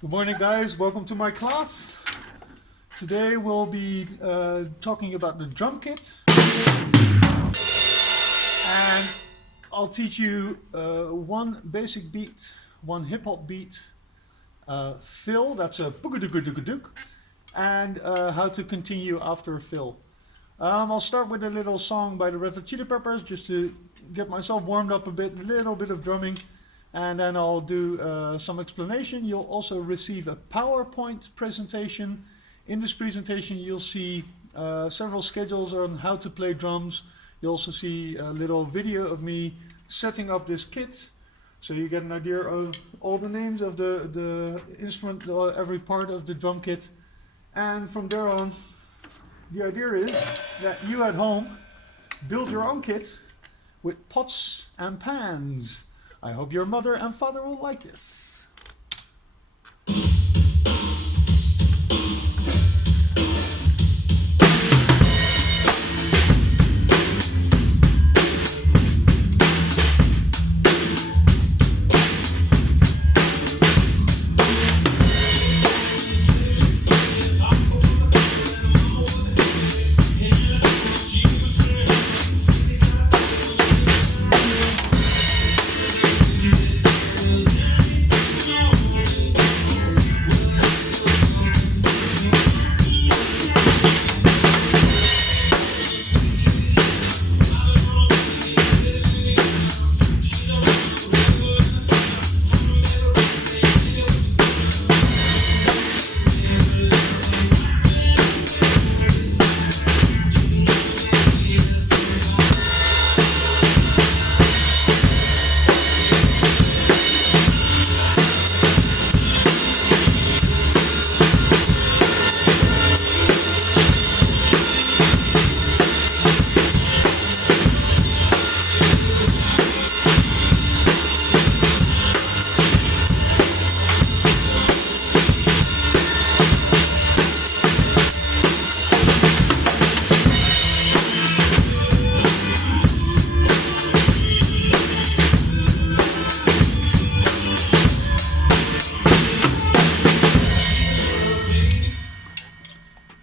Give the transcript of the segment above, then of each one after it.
Good morning, guys. Welcome to my class. Today we'll be talking about the drum kit, and I'll teach you one basic beat, one hip hop beat, fill, that's a book-a-dook-a-dook-a-dook, and how to continue after a fill. I'll start with a little song by the Red Hot Chili Peppers just to get myself warmed up a bit, a little bit of drumming. And then I'll do some explanation. You'll also receive a PowerPoint presentation. In this presentation you'll see several schedules on how to play drums. You'll also see a little video of me setting up this kit, so you get an idea of all the names of the instrument, every part of the drum kit. And from there on, the idea is that you at home build your own kit with pots and pans. I hope your mother and father will like this.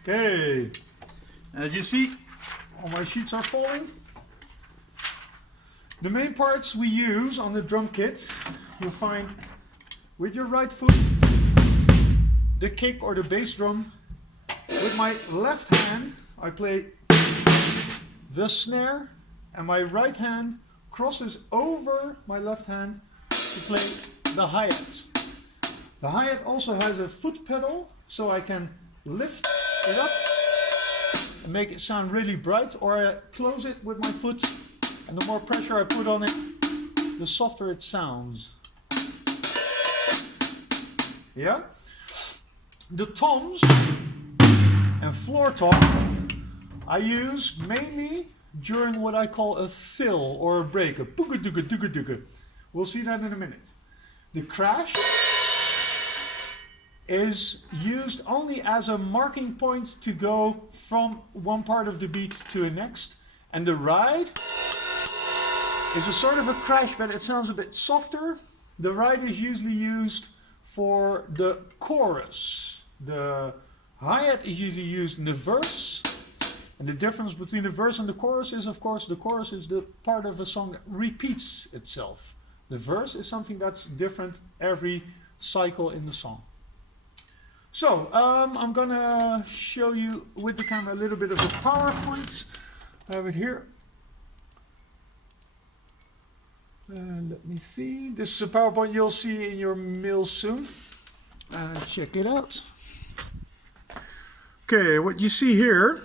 Okay, as you see, all my sheets are falling. The main parts we use on the drum kit, you'll find with your right foot, the kick or the bass drum. With my left hand, I play the snare, and my right hand crosses over my left hand to play the hi-hat. The hi-hat also has a foot pedal, so I can lift it up and make it sound really bright, or I close it with my foot, and the more pressure I put on it, the softer it sounds. Yeah? The toms and floor tom I use mainly during what I call a fill or a break, a booga-dooga-dooga-dooga. We'll see that in a minute. The crash is used only as a marking point to go from one part of the beat to the next. And the ride is a sort of a crash, but it sounds a bit softer. The ride is usually used for the chorus. The hi-hat is usually used in the verse. And the difference between the verse and the chorus is, of course, the chorus is the part of a song that repeats itself. The verse is something that's different every cycle in the song. So, I'm gonna show you with the camera a little bit of the PowerPoint. I have it here. Let me see. This is a PowerPoint you'll see in your mail soon. Check it out. Okay, what you see here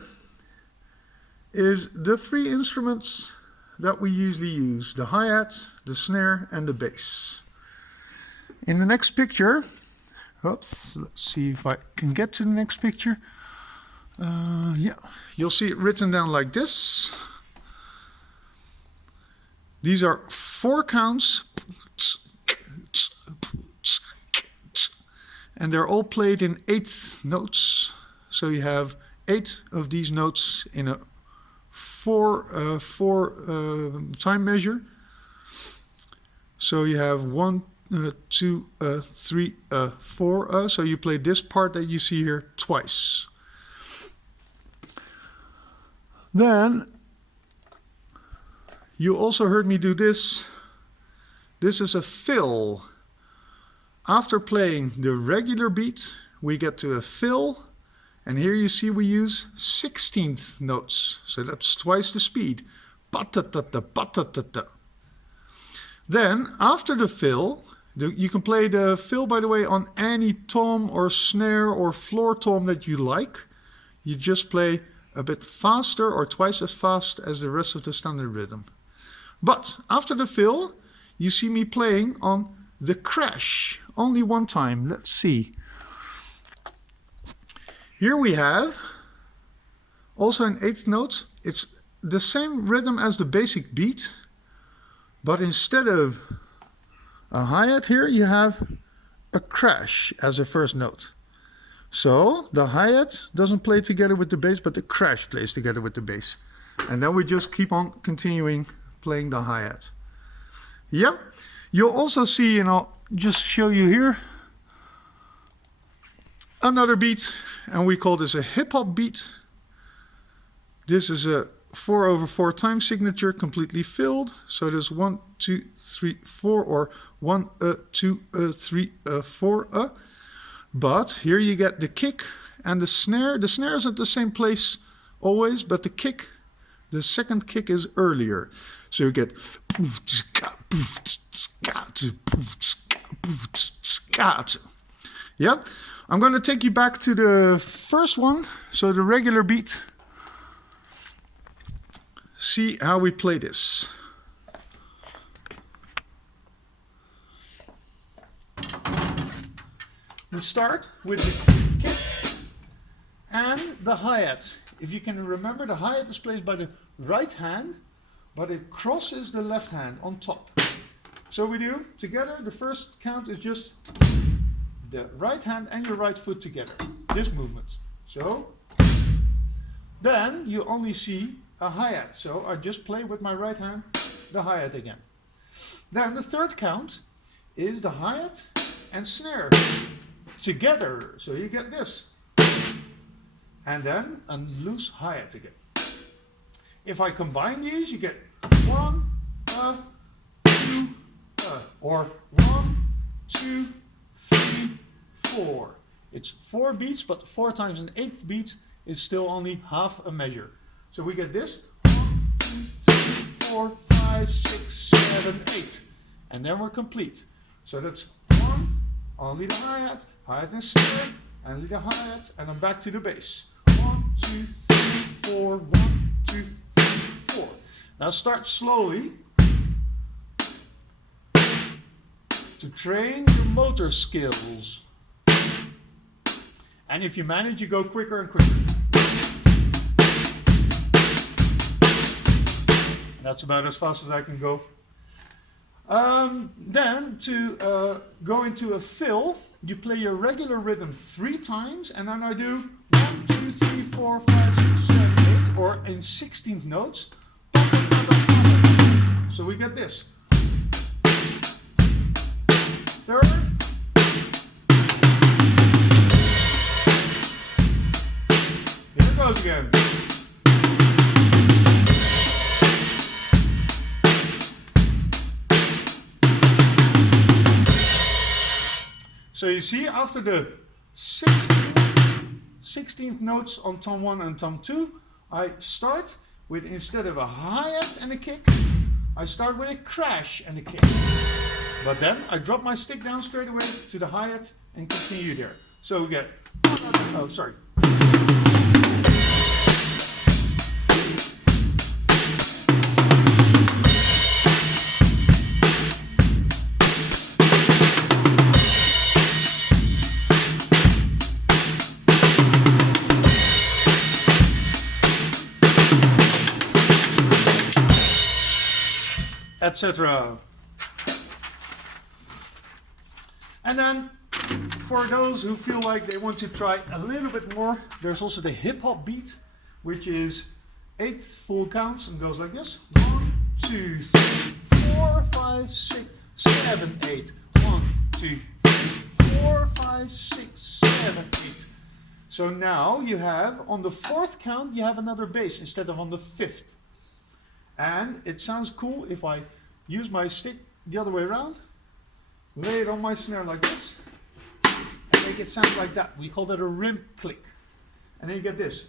is the three instruments that we usually use: the hi-hat, the snare, and the bass. In the next picture, oops, let's see if I can get to the next picture. Yeah, you'll see it written down like this. These are 4 counts, and they're all played in 8th notes. So you have 8 of these notes in a 4 time measure. So you have 1, 2, 3, 4. So you play this part that you see here twice. Then you also heard me do this. This is a fill. After playing the regular beat, we get to a fill, and here you see we use 16th notes. So that's twice the speed. Ba-ta-ta-ta, ba-ta-ta-ta. Then after the fill, you can play the fill, by the way, on any tom or snare or floor tom that you like. You just play a bit faster or twice as fast as the rest of the standard rhythm. But after the fill, you see me playing on the crash only one time. Let's see. Here we have also an 8th note. It's the same rhythm as the basic beat, but instead of a hi-hat here, you have a crash as a first note. So the hi-hat doesn't play together with the bass, but the crash plays together with the bass. And then we just keep on continuing playing the hi-hat. Yeah, you'll also see, and I'll just show you here, another beat, and we call this a hip-hop beat. This is a 4/4 time signature, completely filled. So there's 1, 2, 3, 4, or 1, 2, 3, 4. But here you get the kick and the snare. The snare is at the same place always, but the kick, the second kick is earlier. So you get. Yeah, I'm going to take you back to the first one, so the regular beat. See how we play this. We start with the kick and the hi-hat. If you can remember, the hi-hat is played by the right hand, but it crosses the left hand on top. So we do together, the first count is just the right hand and your right foot together. This movement. So then you only see a hi-hat. So I just play with my right hand the hi-hat again. Then the third count is the hi-hat and snare together. So you get this. And then a loose hi-hat again. If I combine these, you get 1, 2, or 1, 2, 3, 4. It's 4 beats, but 4 times an 8th beat is still only half a measure. So we get this 1, 2, 3, 4, 5, 6, 7, 8. And then we're complete. So that's 1, only the hi-hat, hi-hat and snare, only the hi-hat, and I'm back to the bass. 1, 2, 3, 4, 1, 2, 3, 4. Now start slowly to train your motor skills. And if you manage, you go quicker and quicker. And that's about as fast as I can go. Then to go into a fill, you play your regular rhythm 3 times, and then I do 1, 2, 3, 4, 5, 6, 7, 8, or in 16th notes. So we get this. Third. Here it goes again. So you see, after the 16th notes on tom 1 and tom 2, I start with, instead of a hi-hat and a kick, I start with a crash and a kick. But then I drop my stick down straight away to the hi-hat and continue there. So we get, oh sorry. Etc. And then for those who feel like they want to try a little bit more, there's also the hip hop beat, which is 8 full counts and goes like this. 1, 2, 3, 4, 5, 6, 7, 8. 1, 2, 3, 4, 5, 6, 7, 8. So now you have, on the 4th count, you have another bass instead of on the 5th. And it sounds cool if I use my stick the other way around, lay it on my snare like this, and make it sound like that. We call that a rim click. And then you get this.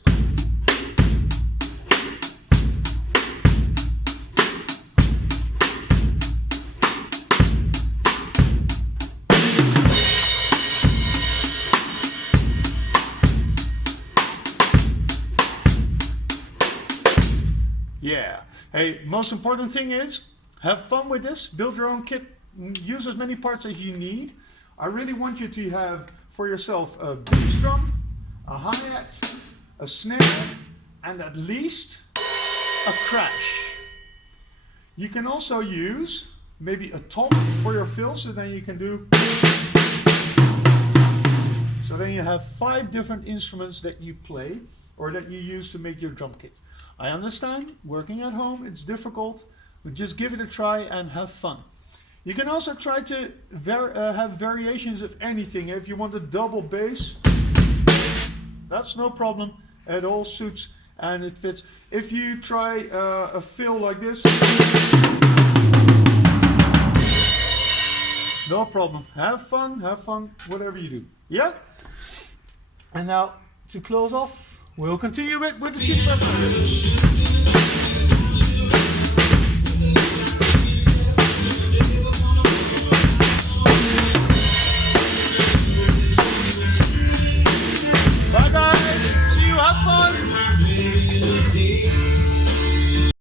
Yeah. Hey, most important thing is, have fun with this, build your own kit, use as many parts as you need. I really want you to have for yourself a bass drum, a hi-hat, a snare, and at least a crash. You can also use maybe a tom for your fill, so then you can do... So then you have 5 different instruments that you play or that you use to make your drum kit. I understand, working at home, it's difficult, but just give it a try and have fun. You can also try to have variations of anything. If you want a double bass, that's no problem. It all suits and it fits. If you try a fill like this, no problem. Have fun, whatever you do. Yeah? And now, to close off, we'll continue with the cheap